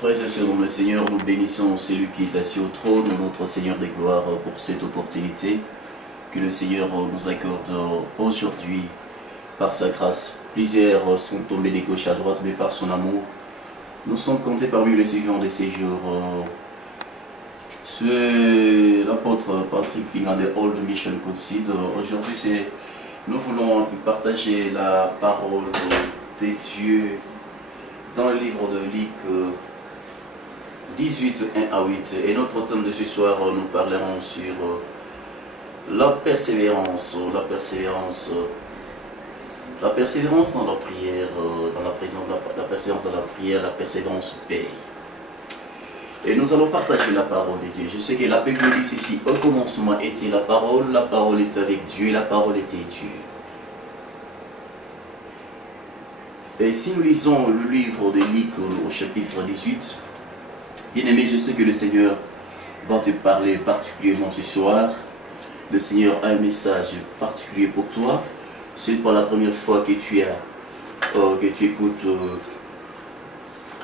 Frères et sœurs dans le Seigneur, nous bénissons celui qui est assis au trône, notre Seigneur des gloires, pour cette opportunité que le Seigneur nous accorde aujourd'hui. Par sa grâce, plusieurs sont tombés des gauches à droite, mais par son amour, nous sommes comptés parmi les suivants de ces jours. C'est l'apôtre Patrick Pingan de Old Mission Côte-Sud. Aujourd'hui, nous voulons partager la parole de Dieu dans le livre de Luc 18, 1 à 8. Et notre thème de ce soir, nous parlerons sur la persévérance dans la prière, la persévérance dans la prière, la persévérance paye. Et nous allons partager la parole de Dieu. Je sais que la Bible dit ceci: au commencement était la parole était avec Dieu, et la parole était Dieu. Et si nous lisons le livre de Luc au chapitre 18, bien aimé, je sais que le Seigneur va te parler particulièrement ce soir. Le Seigneur a un message particulier pour toi. C'est pas la première fois que tu écoutes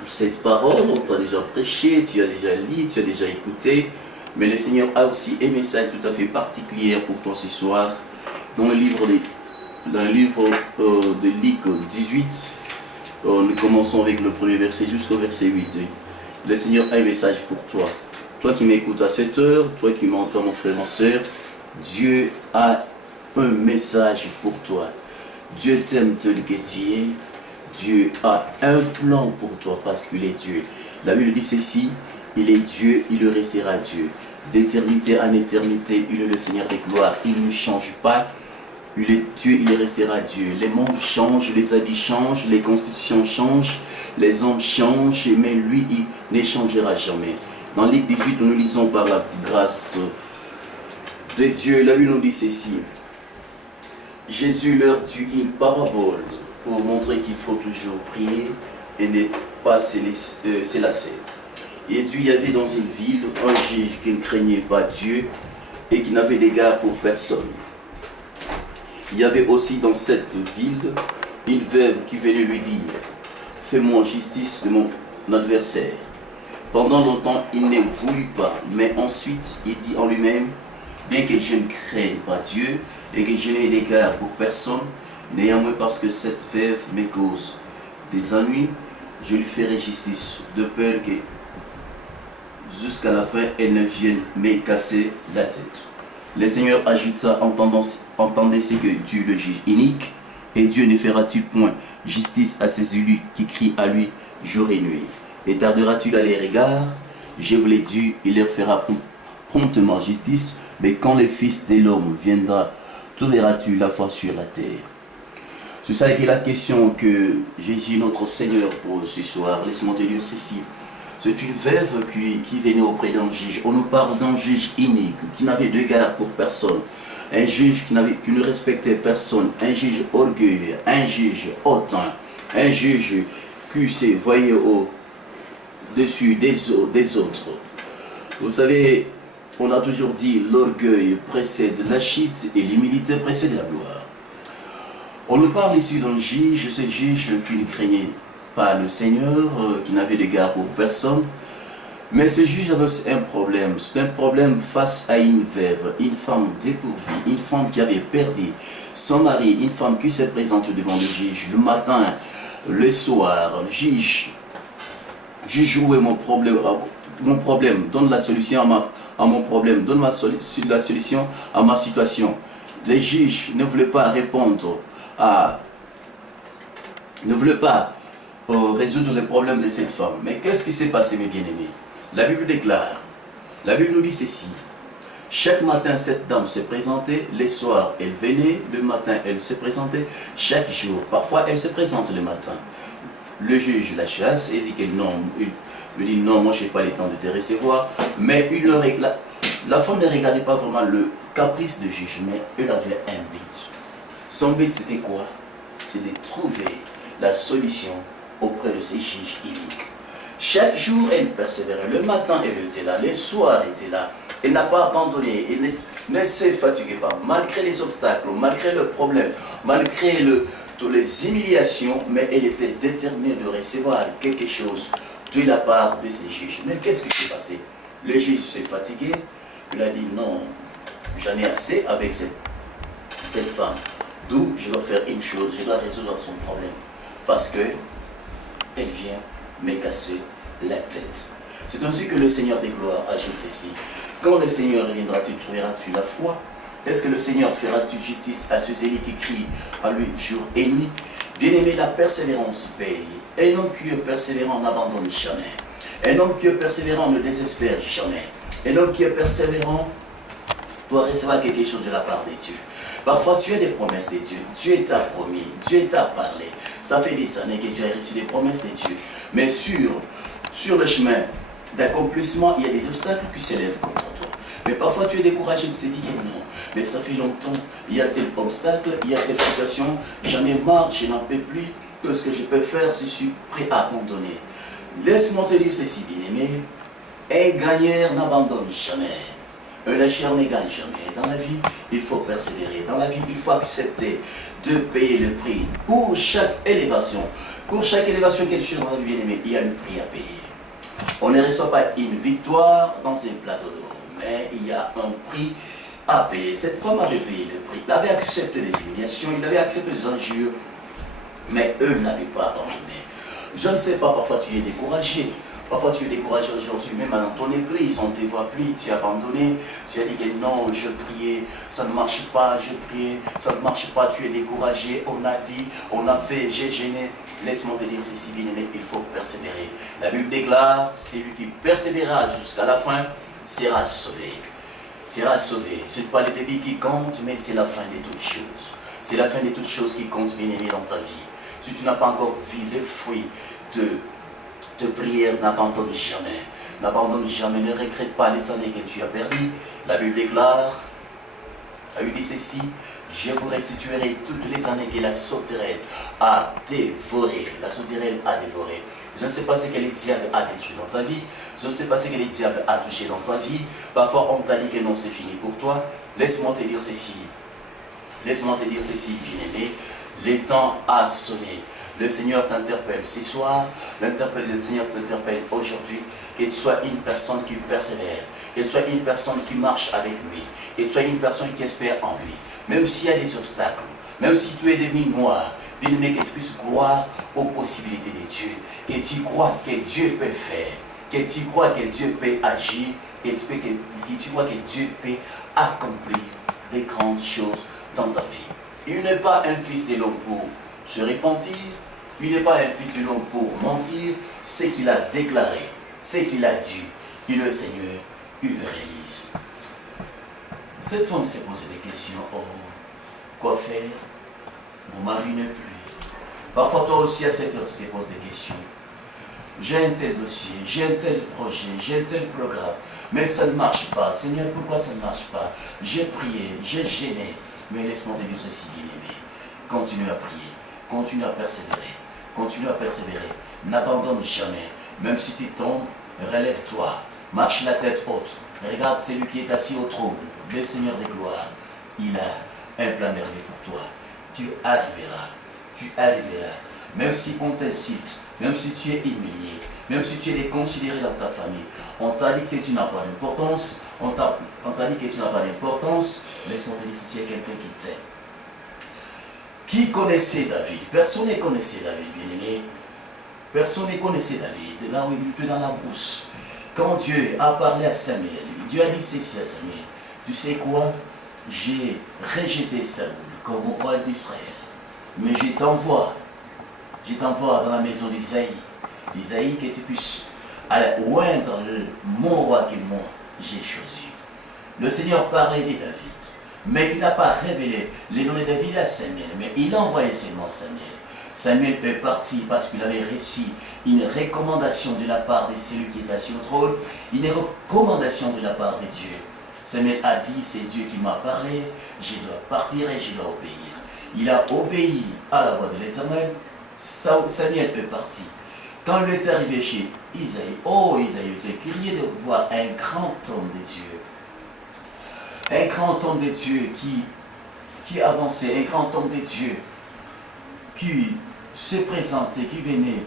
cette parole. On t'a déjà prêché, tu as déjà lu, tu as déjà écouté. Mais le Seigneur a aussi un message tout à fait particulier pour toi ce soir. Dans le livre de Luc 18, nous commençons avec le premier verset jusqu'au verset 8. Le Seigneur a un message pour toi. Toi qui m'écoutes à cette heure, toi qui m'entends, mon frère, ma soeur, Dieu a un message pour toi. Dieu t'aime tel que tu es. Dieu a un plan pour toi parce qu'il est Dieu. La Bible dit ceci: il est Dieu, il le restera Dieu. D'éternité en éternité, il est le Seigneur des gloires. Il ne change pas. Il est Dieu, il restera Dieu. Les mondes changent, les habits changent, les constitutions changent, les hommes changent, mais lui, il ne changera jamais. Dans Luc 18, nous lisons par la grâce de Dieu. La Bible nous dit ceci: Jésus leur dit une parabole pour montrer qu'il faut toujours prier et ne pas s'élasser. Et il y avait dans une ville un juge qui ne craignait pas Dieu et qui n'avait d'égard pour personne. Il y avait aussi dans cette ville une veuve qui venait lui dire: fais-moi justice de mon adversaire. Pendant longtemps, il ne voulut pas, mais ensuite il dit en lui-même: bien que je ne craigne pas Dieu et que je n'ai d'égard pour personne, néanmoins parce que cette veuve me cause des ennuis, je lui ferai justice, de peur que jusqu'à la fin elle ne vienne me casser la tête. Le Seigneur ajouta: entendez ce que Dieu le juge inique, et Dieu ne fera-t-il point justice à ses élus qui crient à lui jour et nuit? Et tardera-t-il à les regards? Je vous l'ai dit, il leur fera promptement justice, mais quand le Fils de l'homme viendra, trouveras-tu la foi sur la terre? C'est ça qui est la question que Jésus, notre Seigneur, pose ce soir. Laisse-moi te dire ceci. C'est une veuve qui venait auprès d'un juge. On nous parle d'un juge inique, qui n'avait d'égard pour personne. Un juge qui ne respectait personne. Un juge orgueilleux, un juge hautain, un juge qui se voyait au-dessus des autres. Vous savez, on a toujours dit: l'orgueil précède la chute et l'humilité précède la gloire. On nous parle ici d'un juge, ce juge qui ne craignait pas le Seigneur, qui n'avait d'égard pour personne. Mais ce juge avait aussi un problème. C'est un problème face à une veuve, une femme dépourvue, une femme qui avait perdu son mari, une femme qui se présente devant le juge le matin, le soir. Le juge, où est mon problème, donne la solution à mon problème, donne la solution à ma situation. Les juges ne voulaient pas répondre résoudre les problèmes de cette femme. Mais qu'est-ce qui s'est passé, mes bien-aimés? La Bible déclare, la Bible nous dit ceci: chaque matin cette dame se présentait, les soirs elle venait, le matin elle se présentait, chaque jour, parfois elle se présente le matin. Le juge la chasse et dit que non, il lui dit: non, moi je n'ai pas le temps de te recevoir. Mais la femme ne regardait pas vraiment le caprice du juge, mais elle avait un but. Son but c'était quoi? C'est de trouver la solution auprès de ces juges iniques. Chaque jour elle persévérait. Le matin elle était là, les soirs elle était là. Elle n'a pas abandonné, elle ne se fatiguait pas, malgré les obstacles, malgré le problème, malgré toutes les humiliations, mais elle était déterminée de recevoir quelque chose de la part de ces juges. Mais qu'est-ce qui s'est passé? Le juge s'est fatigué, il a dit non, j'en ai assez avec cette femme. D'où je dois faire une chose, je dois résoudre son problème. Parce que elle vient me casser la tête. C'est ainsi que le Seigneur des gloires ajoute ceci. Quand le Seigneur reviendra, tu trouveras-tu la foi? Est-ce que le Seigneur fera-tu justice à ceux qui crient à lui jour et nuit? Bien-aimé, la persévérance paye. Un homme qui est persévérant n'abandonne jamais. Un homme qui est persévérant ne désespère jamais. Un homme qui est persévérant doit recevoir quelque chose de la part de Dieu. Parfois, tu as des promesses de Dieu. Dieu t'a promis, Dieu t'a parlé. Ça fait des années que tu as reçu des promesses de Dieu. Mais sur le chemin d'accomplissement, il y a des obstacles qui s'élèvent contre toi. Mais parfois, tu es découragé, tu te dis que non. Mais ça fait longtemps, il y a tel obstacle, il y a telle situation, j'en ai marre, je n'en peux plus. Qu'est-ce que je peux faire? Je suis prêt à abandonner. Laisse-moi te dire ceci, bien-aimé. Un gagneur n'abandonne jamais. Un lâcheur ne gagne jamais. Dans la vie, il faut persévérer. Dans la vie, il faut accepter de payer le prix. Pour chaque élévation que tu as dans la vie, bien-aimé, il y a le prix à payer. On ne reçoit pas une victoire dans un plateau d'or, mais il y a un prix à payer. Cette femme avait payé le prix. Il avait accepté les humiliations, il avait accepté les injures, mais eux n'avaient pas abandonné. Je ne sais pas, parfois tu es découragé. Parfois tu es découragé aujourd'hui, même dans ton église, on ne te voit plus, tu es abandonné, tu as dit que non, je priais, ça ne marche pas, je priais, ça ne marche pas, tu es découragé, on a dit, on a fait, j'ai gêné. Laisse-moi te dire ceci, bien-aimé, il faut persévérer. La Bible déclare, celui qui persévérera jusqu'à la fin sera sauvé. Sera sauvé. Ce n'est pas le début qui compte, mais c'est la fin de toutes choses. C'est la fin de toutes choses qui compte, bien-aimé, dans ta vie. Si tu n'as pas encore vu les fruits de prière, n'abandonne jamais. N'abandonne jamais, ne regrette pas les années que tu as perdues. La Bible déclare, elle dit ceci, je vous restituerai toutes les années que la sauterelle a dévoré. La sauterelle a dévoré. Je ne sais pas ce que le diable a détruit dans ta vie. Je ne sais pas ce que le diable a touché dans ta vie. Parfois, on t'a dit que non, c'est fini pour toi. Laisse-moi te dire ceci. Laisse-moi te dire ceci, bien-aimé. Le temps a sonné. Le Seigneur t'interpelle ce soir. Le Seigneur t'interpelle aujourd'hui. Que tu sois une personne qui persévère. Que tu sois une personne qui marche avec lui. Que tu sois une personne qui espère en lui. Même s'il y a des obstacles. Même si tu es devenu noir. Bien-aimé, que tu puisses croire aux possibilités de Dieu. Que tu crois que Dieu peut faire. Que tu crois que Dieu peut agir. Que tu crois que Dieu peut accomplir des grandes choses dans ta vie. Il n'est pas un fils de l'homme pour se repentir. Il n'est pas un fils de l'homme pour mentir. Ce qu'il a déclaré, ce qu'il a dit, il le Seigneur, il le réalise. Cette femme s'est posé des questions. Oh, quoi faire? Mon mari n'est plus. Parfois, toi aussi, à cette heure, tu te poses des questions. J'ai un tel dossier, j'ai un tel projet, j'ai un tel programme, mais ça ne marche pas. Seigneur, pourquoi ça ne marche pas? J'ai prié, j'ai gêné. Mais laisse-moi te dire ceci, bien-aimé. Continue à prier, continue à persévérer, continue à persévérer. N'abandonne jamais. Même si tu tombes, relève-toi. Marche la tête haute. Regarde celui qui est assis au trône, le Seigneur des gloires. Il a un plan merveilleux pour toi. Tu arriveras. Tu arriveras. Même si on t'incite, même si tu es humilié, même si tu es déconsidéré dans ta famille, on t'a dit que tu n'as pas d'importance, on t'a dit que tu n'as pas d'importance, laisse-moi te dire si il y a quelqu'un qui t'aime. Qui connaissait David? Personne ne connaissait David, bien-aimé. Personne ne connaissait David, là où il était dans la brousse. Quand Dieu a parlé à Samuel, Dieu a dit ceci à Samuel, tu sais quoi? J'ai rejeté Saül comme roi d'Israël, mais je t'envoie dans la maison d'Isaïe, que tu puisses aller oindre mon roi que moi j'ai choisi. Le Seigneur parlait de David, mais il n'a pas révélé les noms de David à Samuel, mais il a envoyé seulement Samuel. Samuel est parti parce qu'il avait reçu une recommandation de la part de celui qui est assis au trône, une recommandation de la part de Dieu. Samuel a dit, c'est Dieu qui m'a parlé, je dois partir et je dois obéir. Il a obéi à la voix de l'Éternel. Samuel est parti. Quand il est arrivé chez Isaïe, oh Isaïe était curieux de voir un grand homme de Dieu. Un grand homme de Dieu qui avançait, un grand homme de Dieu qui se présentait, qui venait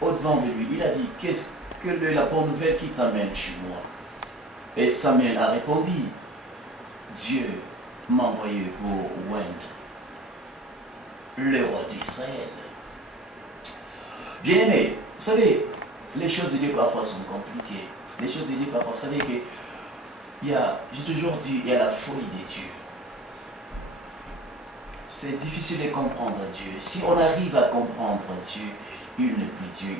au-devant de lui. Il a dit, qu'est-ce que la bonne nouvelle qui t'amène chez moi? Et Samuel a répondu, Dieu m'a envoyé pour oindre le roi d'Israël. Bien-aimé, vous savez, les choses de Dieu parfois sont compliquées. Les choses de Dieu parfois, vous savez que j'ai toujours dit, il y a la folie de Dieu. C'est difficile de comprendre Dieu. Si on arrive à comprendre Dieu, il n'est plus Dieu.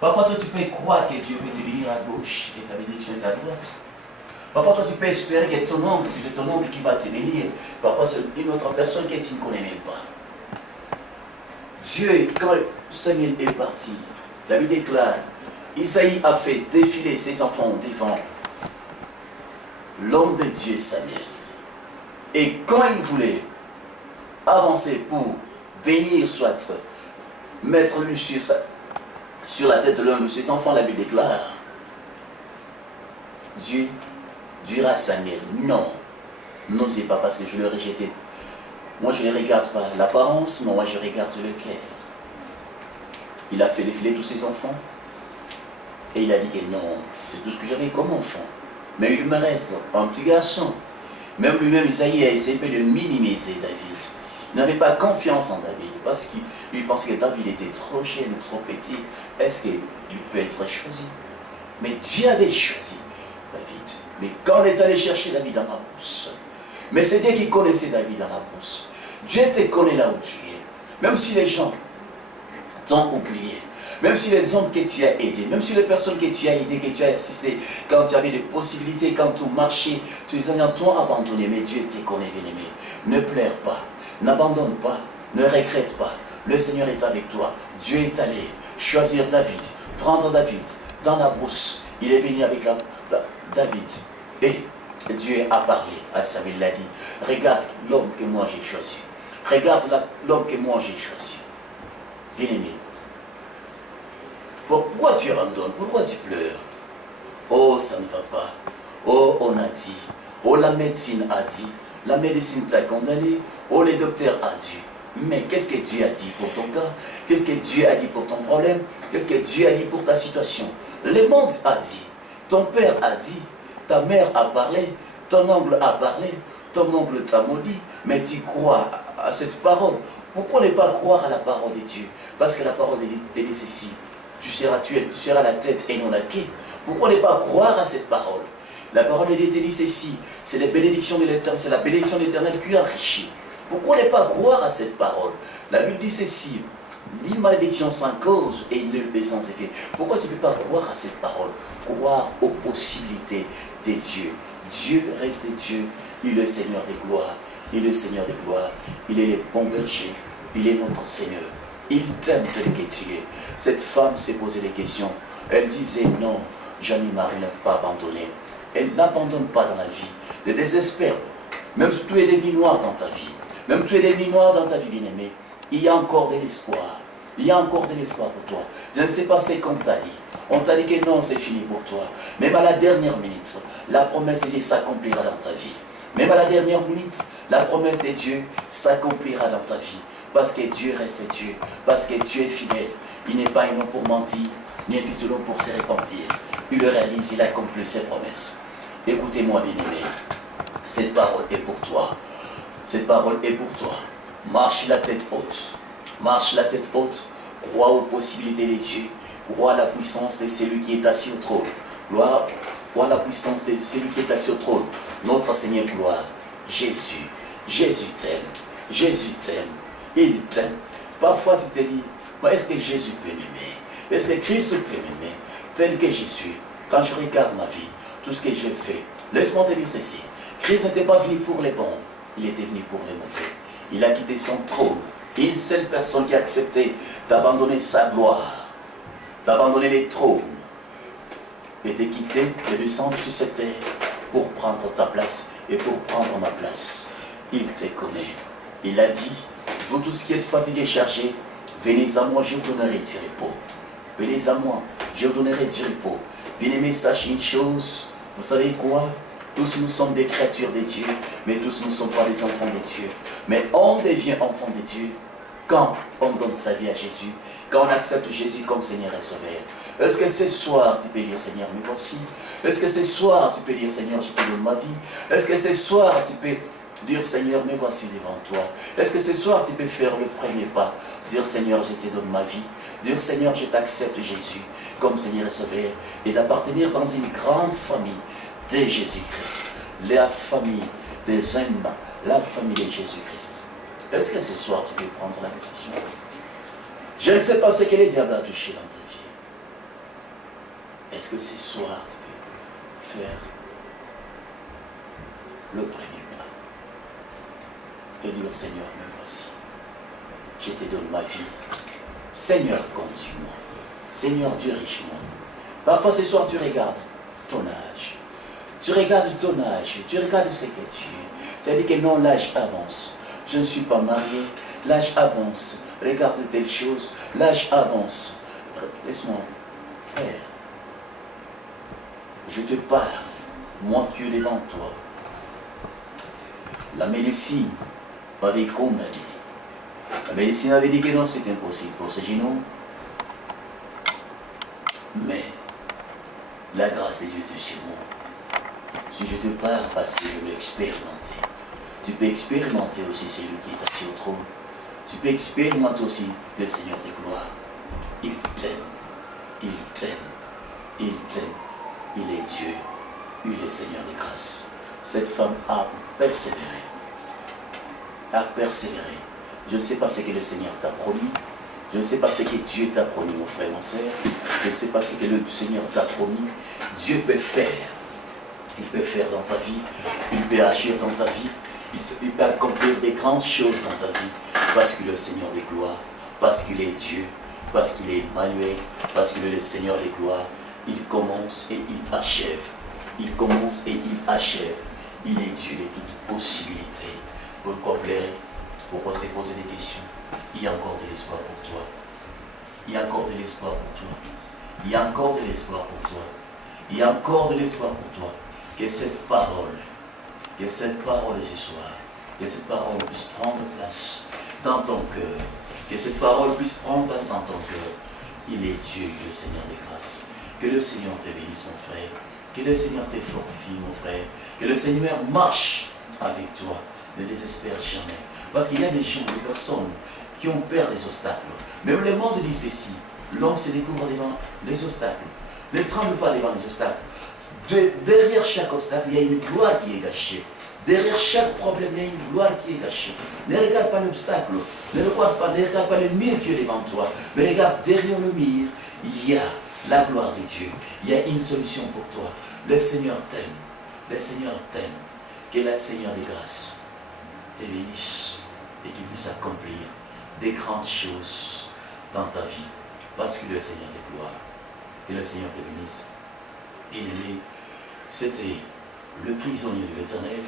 Parfois, toi, tu peux croire que Dieu peut te venir à gauche et ta bénédiction est à droite. Parfois, toi, tu peux espérer que ton oncle, c'est ton oncle qui va te bénir. Parfois, c'est une autre personne que tu ne connais même pas. Dieu, quand Samuel est parti, la Bible déclare, Isaïe a fait défiler ses enfants devant l'homme de Dieu, Samuel. Et quand il voulait avancer pour bénir, soit mettre lui sur la tête de l'un de ses enfants, la Bible déclare, Dieu dira à Samuel, non, n'osez pas parce que je l'ai rejeté. Moi je ne regarde pas l'apparence, mais moi je regarde le cœur. Il a fait défiler tous ses enfants et il a dit que non, c'est tout ce que j'avais comme enfant. Mais il me reste un petit garçon. Même lui-même, Isaïe a essayé de minimiser David. Il n'avait pas confiance en David parce qu'il pensait que David était trop jeune, trop petit. Est-ce qu'il peut être choisi? Mais Dieu avait choisi David. Mais quand on est allé chercher David dans la brousse, mais c'est Dieu qui connaissait David dans la brousse. Dieu te connaît là où tu es. Même si les gens t'ont oublié, même si les hommes que tu as aidés, même si les personnes que tu as aidées, que tu as assisté, quand tu avais des possibilités, quand tu marchais, tu les as t'ont abandonné, mais Dieu te connaît, bien-aimé. Ne pleure pas, n'abandonne pas, ne regrette pas. Le Seigneur est avec toi. Dieu est allé choisir David, prendre David dans la brousse. Il est venu avec David. Et Dieu a parlé à Samuel, il a dit, regarde l'homme que moi j'ai choisi. Regarde l'homme que moi j'ai choisi. Bien-aimé, pourquoi tu abandonnes? Pourquoi tu pleures? Oh, ça ne va pas. Oh, on a dit. Oh, la médecine a dit. La médecine t'a condamné. Oh, les docteurs ont dit. Mais qu'est-ce que Dieu a dit pour ton cas? Qu'est-ce que Dieu a dit pour ton problème? Qu'est-ce que Dieu a dit pour ta situation? Le monde a dit. Ton père a dit. Ta mère a parlé. Ton oncle a parlé. Ton oncle t'a maudit. Mais tu crois à cette parole. Pourquoi ne pas croire à la parole de Dieu? Parce que la parole de Dieu te dit ceci. Tu seras la tête et non la queue. Pourquoi ne pas croire à cette parole? La parole de Dieu te dit ceci. C'est la bénédiction de l'Éternel. C'est la bénédiction de l'Éternel qui enrichit. Pourquoi ne pas croire à cette parole? La Bible dit ceci. Ni malédiction sans cause et nul est sans effet. Pourquoi tu ne peux pas croire à cette parole? Croire aux possibilités de Dieu. Dieu reste Dieu. Il est le Seigneur des gloires. Il est le Seigneur des gloires. Il est le bon berger. Il est notre Seigneur. Il t'aime tel que tu es. Cette femme s'est posé des questions. Elle disait non, Jeannie-Marie ne va pas abandonner. Elle n'abandonne pas dans la vie. Ne désespère pas. Même si tu es devenu noir dans ta vie, même si tu es devenu noir dans ta vie, bien-aimée, il y a encore de l'espoir. Il y a encore de l'espoir pour toi. Je ne sais pas c'est comme t'a dit. On t'a dit que non, c'est fini pour toi. Même à la dernière minute, la promesse de Dieu s'accomplira dans ta vie. Même à la dernière minute, la promesse de Dieu s'accomplira dans ta vie. Parce que Dieu reste Dieu. Parce que Dieu est fidèle. Il n'est pas un homme pour mentir, ni un fils de l'homme pour se repentir. Il le réalise, il accomplit ses promesses. Écoutez-moi, bien-aimé. Cette parole est pour toi. Cette parole est pour toi. Marche la tête haute. Marche la tête haute. Crois aux possibilités de Dieu. Crois à la puissance de celui qui est assis au trône. Crois à la puissance de celui qui est assis au trône. Notre Seigneur, gloire. Jésus. Jésus t'aime. Jésus t'aime. Il t'aime. Parfois tu te dis, est-ce que Jésus peut m'aimer? Est-ce que Christ peut m'aimer tel que je suis? Quand je regarde ma vie, tout ce que je fais, laisse-moi te dire ceci. Christ n'était pas venu pour les bons, il était venu pour les mauvais. Il a quitté son trône. Une seule personne qui a accepté d'abandonner sa gloire, d'abandonner les trônes, et de quitter, de descendre sur cette terre pour prendre ta place et pour prendre ma place. Il te connaît. Il a dit, vous tous qui êtes fatigués et chargés, venez à moi, je vous donnerai du repos. Venez à moi, je vous donnerai du repos. Bien-aimés, sachez une chose, vous savez quoi? Tous nous sommes des créatures de Dieu, mais tous nous ne sommes pas des enfants de Dieu. Mais on devient enfant de Dieu quand on donne sa vie à Jésus, quand on accepte Jésus comme Seigneur et Sauveur? Est-ce que ce soir, tu peux dire, Seigneur, me voici? Est-ce que ce soir, tu peux dire, Seigneur, je te donne ma vie? Est-ce que ce soir, tu peux dire, Seigneur, me voici devant toi? Est-ce que ce soir, tu peux faire le premier pas? Dire, Seigneur, je te donne ma vie. Dire, Seigneur, je t'accepte, Jésus, comme Seigneur et Sauveur, et d'appartenir dans une grande famille de Jésus-Christ. La famille des hommes, la famille de Jésus-Christ. Est-ce que ce soir, tu peux prendre la décision? Je ne sais pas ce que le diable a touché dans ta vie. Est-ce que ce soir, tu peux faire le premier pas et dire, Seigneur, me voici. Je te donne ma vie. Seigneur, conduis-moi. Seigneur, dirige-moi. Parfois, ce soir, tu regardes ton âge. Tu regardes ton âge. Tu regardes ce que tu es. Tu as dit que non, l'âge avance. Je ne suis pas marié. L'âge avance. Regarde telle chose. L'âge avance. Laisse-moi, frère. Je te parle. Moi, Dieu devant toi. La médecine m'avait condamné. La médecine avait dit que non, c'est impossible pour ces genoux. Mais la grâce de Dieu est sur moi. Si je te parle parce que je l'ai expérimenté, tu peux expérimenter aussi celui qui est assis au trône. Tu peux expérimenter aussi le Seigneur des gloires. Il t'aime, il t'aime, il t'aime. Il est Dieu, il est Seigneur des grâces. Cette femme a persévéré. A persévéré. Je ne sais pas ce que le Seigneur t'a promis. Je ne sais pas ce que Dieu t'a promis, mon frère, mon soeur. Je ne sais pas ce que le Seigneur t'a promis. Dieu peut faire. Il peut faire dans ta vie. Il peut agir dans ta vie. Il peut accomplir des grandes choses dans ta vie. Parce qu'il est le Seigneur des gloires. Parce qu'il est Dieu. Parce qu'il est Emmanuel. Parce qu'il est le Seigneur des gloires. Il commence et il achève. Il commence et il achève. Il est Dieu de toute possibilité. Pourquoi pleurer? Pourquoi se poser des questions? Il y a encore de l'espoir pour toi. Il y a encore de l'espoir pour toi. Il y a encore de l'espoir pour toi. Il y a encore de l'espoir pour toi. Que cette parole de ce soir, que cette parole puisse prendre place dans ton cœur. Que cette parole puisse prendre place dans ton cœur. Il est Dieu, le Seigneur des grâces. Que le Seigneur te bénisse, mon frère. Que le Seigneur te fortifie, mon frère. Que le Seigneur marche avec toi. Ne désespère jamais. Parce qu'il y a des gens, des personnes qui ont peur des obstacles. Même le monde dit ceci. L'homme se découvre devant les obstacles. Ne tremble pas devant les obstacles. Derrière chaque obstacle, il y a une gloire qui est cachée. Derrière chaque problème, il y a une gloire qui est cachée. Ne regarde pas l'obstacle. Ne regarde pas le mur qui est devant toi. Mais regarde derrière le mur, il y a la gloire de Dieu. Il y a une solution pour toi. Le Seigneur t'aime. Le Seigneur t'aime. Que le Seigneur des grâces te bénisse et qu'il puisse accomplir des grandes choses dans ta vie. Parce que le Seigneur des gloires. Que le Seigneur te bénisse. Bien-aimé, c'était le prisonnier de l'Éternel,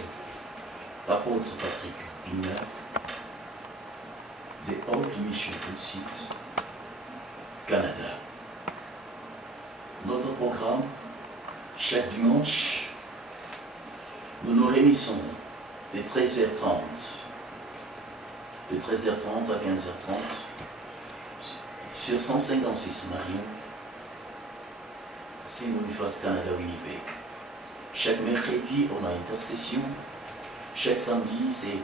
l'apôtre Patrick Pina, des Hautes Missions Pulsite, Canada. Notre programme, chaque dimanche, nous nous réunissons de 13h30 à 15h30 sur 156 Marion, Saint-Boniface, Canada, Winnipeg. Chaque mercredi, on a intercession. Chaque samedi, c'est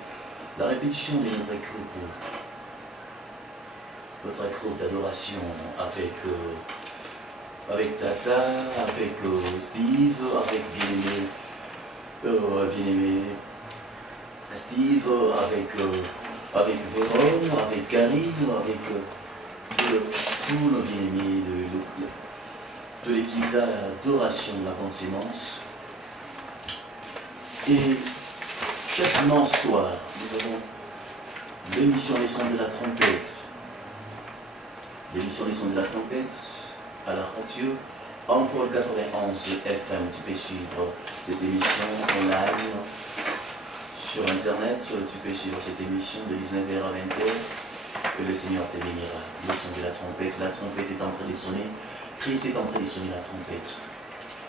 la répétition de notre groupe d'adoration avec Tata, avec Steve, avec bien-aimé Steve, avec Véron, avec Karine, avec tous nos bien-aimés de l'équipe d'adoration de la Bonne-Sémence. Et chaque dimanche soir, nous avons l'émission Les Sons de la Trompette. L'émission Les Sons de la Trompette à la radio, en vol 91 FM. Tu peux suivre cette émission en live sur Internet. Tu peux suivre cette émission de 19h à 20h. Et le Seigneur te bénira. Les Sons de la Trompette. La trompette est en train de sonner. Christ est en train de sonner la trompette.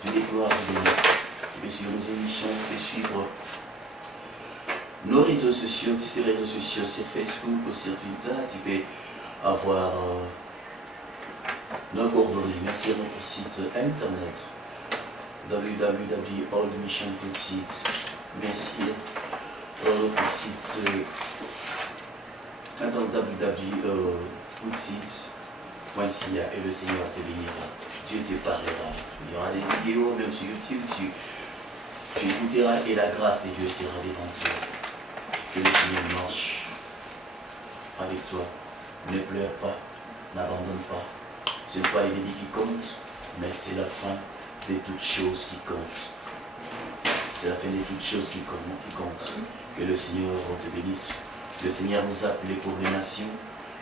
Tu déploies de bénisse. Tu peux suivre nos émissions. Tu peux suivre nos réseaux sociaux, sur les réseaux sociaux, sur Facebook ou sur Twitter, tu peux avoir nos coordonnées. Merci à notre site internet www.allmissioncoachsite. Merci à notre site internet www.coachsite.ca et le Seigneur te bénira. Dieu te parlera. Il y aura des vidéos, même sur YouTube, tu écouteras et la grâce de Dieu sera devant toi. Que le Seigneur marche avec toi. Ne pleure pas, n'abandonne pas. Ce n'est pas les débits qui comptent, mais c'est la fin de toutes choses qui comptent. C'est la fin de toutes choses qui comptent. Que le Seigneur te bénisse. Le Seigneur nous a appelés pour les nations.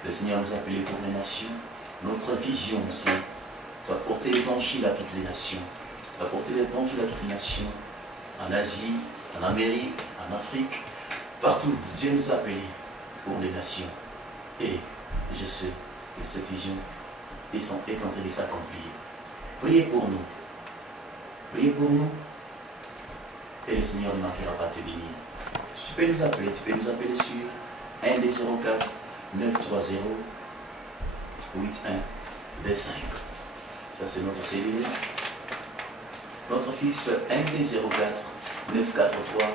Le Seigneur nous a appelés pour les nations. Notre vision, c'est d'apporter l'évangile à toutes les nations. D'apporter l'évangile à toutes les nations. En Asie, en Amérique, en Afrique, partout. Dieu nous a appelés pour les nations. Et je sais que cette vision est en train de s'accomplir. Priez pour nous. Priez pour nous. Et le Seigneur ne manquera pas de te bénir. Tu peux nous appeler sur 1 04 930 8125. Ça c'est notre cellulaire. Notre fixe 1 04 943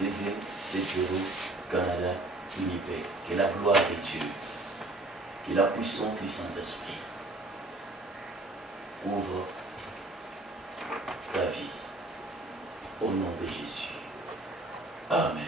DD70 Canada Winnipeg. Que la gloire de Dieu, que la puissance du Saint-Esprit couvre ta vie. Au nom de Jésus. Amen.